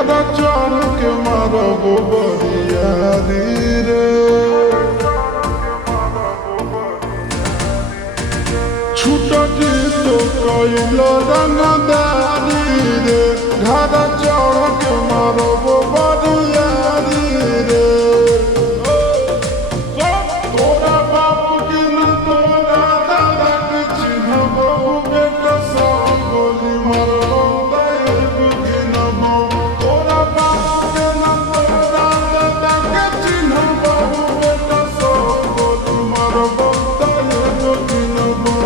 गादा चढ़ के मारब बरियारी रे छूट जी तो कैल रंगदारी रे गादा चढ़ के मारब बरियारी रे तोरा बाप के न तोरा दादा के चिन्हबो बेटा सब गोली मारब गिनबो तोरा बाप के न तोरा दादा के चिन्हबो बेटा सब गोली मारब गिनबो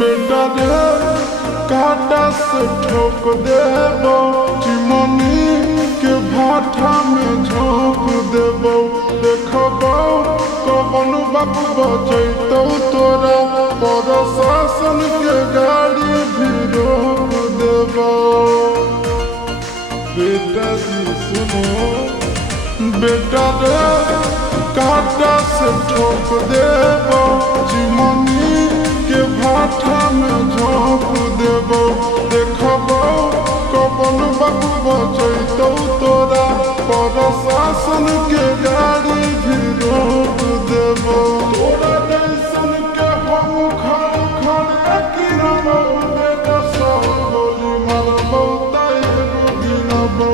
बेटा रे काटा से ठोक देबो चिमनी के भाटा में झोंक देबो देखबो कौन बाप बचैतौ तोरा प्रशासन के गाड़ी भी रोक देबो बेटा जी सुनो बेटा रे काटा से ठोक देबो चिमनी के भाटा में झोंक देबो देखबो कौन बाप बचैतौ तोरा प्रशासन के गाड़ी भी रोक देबो तोरा जैसन के हम खड़ खड़ गिनबो बेटा सब गोली मारबो तैयो गिनबो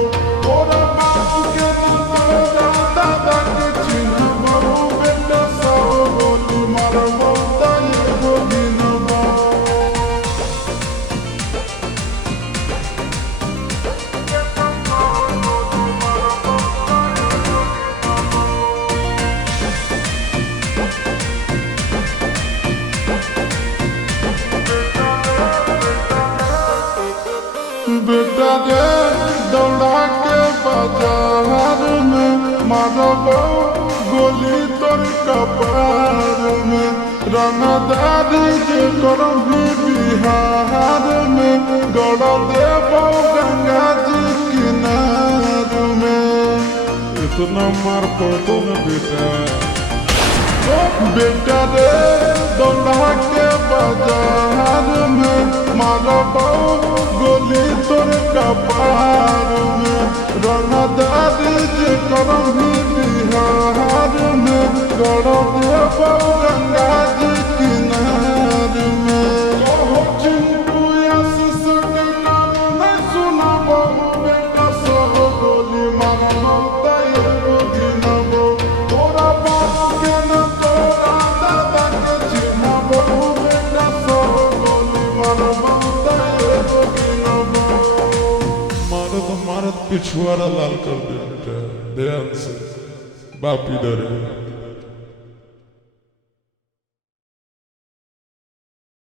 तोरा बाप के न तोरा दादा के चिन्हबो बेटा सब गोली मारबो तैयो गिनबो बेटा रे दौड़ा के बाजार में मारबो गोली तोर कपार में रंगदारी जे करबी बिहार में गड़ देबो गंगा जी किनार में इतना मार पड़तो न बेटा रे दौड़ा के बाजार में मारबो गोली तोर कपार में रंगदारी जे करबी बिहार में गड़ देबो गंगा जी किनार में ओहो चिंटू आशीष के नाम नहीं सुनबो बेटा सब गोली मारबो तैयो गिनबो तोरा बाप के न तोरा दादा के चिन्हबो बेटा सब गोली मारबो तैयो गिनबो मारत मारत पिछुआरा लाल कर दे बेटा ध्यान से बापी डरे